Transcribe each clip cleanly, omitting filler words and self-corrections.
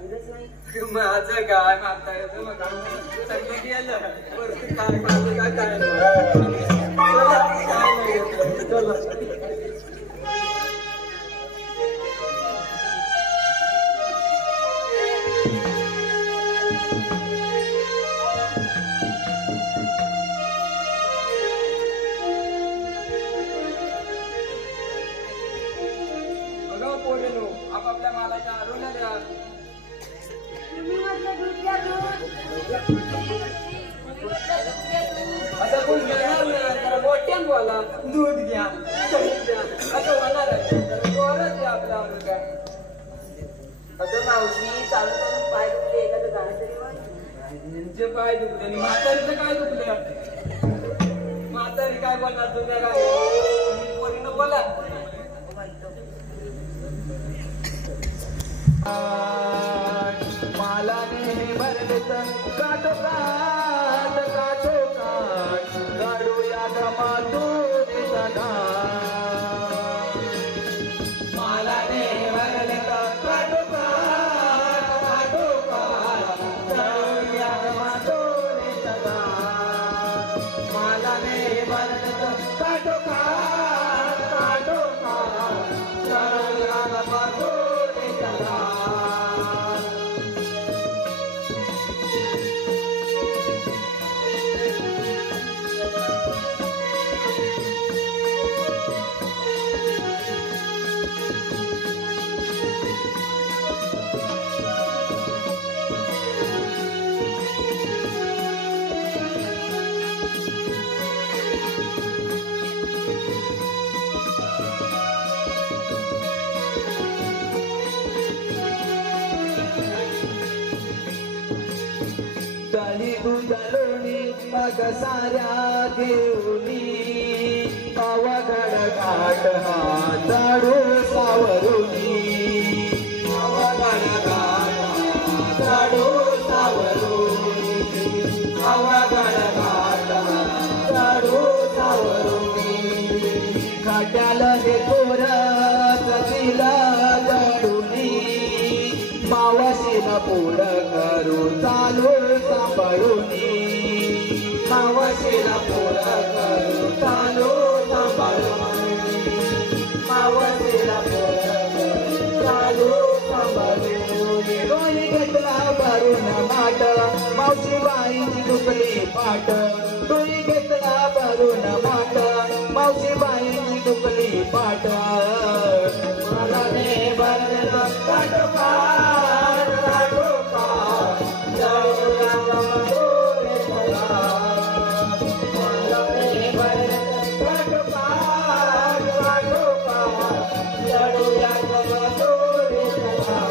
दिलंच नाही. माझं काय मागता येतं मग सगळं गेलं वरती काय माझं काय काय नाही चला. आपापल्या मालाच्या आरोला द्या. आता कोण घेणार नाही जरा मोठ्यान बोला. दूध घ्या असं होणार आहे. द्या आपल्या काय अगं मावशी चालू चालून पाय दुखले एखादं गाणं तरी म्हण. यांचे पाय दुखले आणि म्हातारीचं काय दुखलं. म्हातारी काय बोलणार तुम्ही काय पोरीनं बोला. मालाने भरलेत काठोकाठ काठोकाठ गाडूया गमातून सदा. मालाने भरलेत काठोकाठ काठोकाठ गाडूया गमातून सदा. मालाने भरलेत काठोकाठ काठोकाठ गाडूया गमातून चाली दुधालोणी मग साऱ्या घेऊनी पावागड घाट हा झाडू सावरुनी. पावागड घाट हा झाडू सावरुनी. पावागड घाट हा झाडू सावरुनी. खाट्याला हे थोरत तिला झाडूनी मावशीला पुढ करू चालू सांभाळूनी. मावशीला पुढ करू चालू सांभाळूनी. मावशीला पुढ करू चालू सांभाळूनी. डोळी घेतला भरून माट मावशी बाईची दुखली पाट. डोळी घेतला भरून माट मावशी बाईची दुखली पाट. मालाने भरलेलं काठोकाठ काठोकाठ गाडूया गमातून सदा. मालाने भरलेलं काठोकाठ काठोकाठ गाडूया गमातून सदा.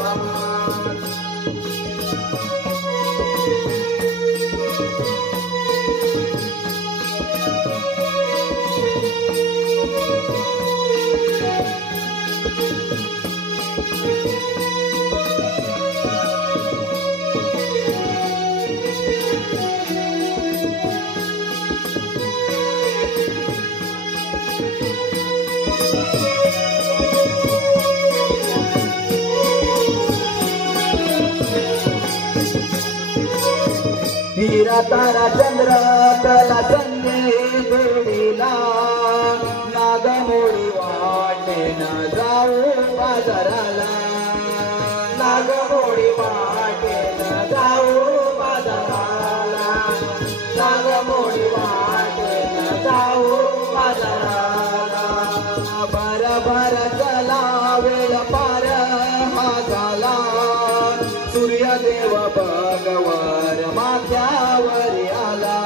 हीरा तारा चंद्र कला संजय जोडीला नागमोडी वाटे न जाऊ बाजाराला. नागमोडी वाटे न जाऊ बाजाराला. नागमोडी वाटे न जाऊ बाजाराला. भर चला वेळ पार हा झाला. सूर्यदेव भगवान माथ्यावर आला.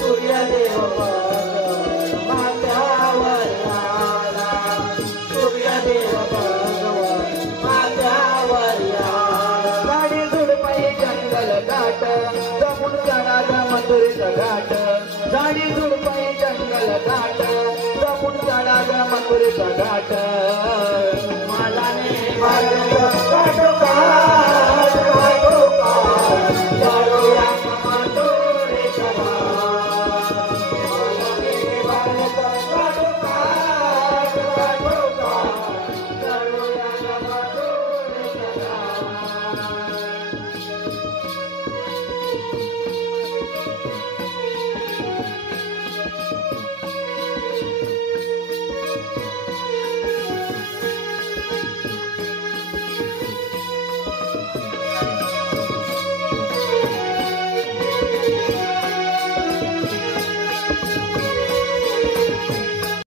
सूर्यदेव भगवान माथ्यावर आला. सूर्यदेव भगवान माथ्यावर आला. गाडी झुडपाई जंगल घाट जमून चढा मथुरेचा घाट. गाडी झुडपाई जंगल घाट जमून चढा मथुरेचा घाट.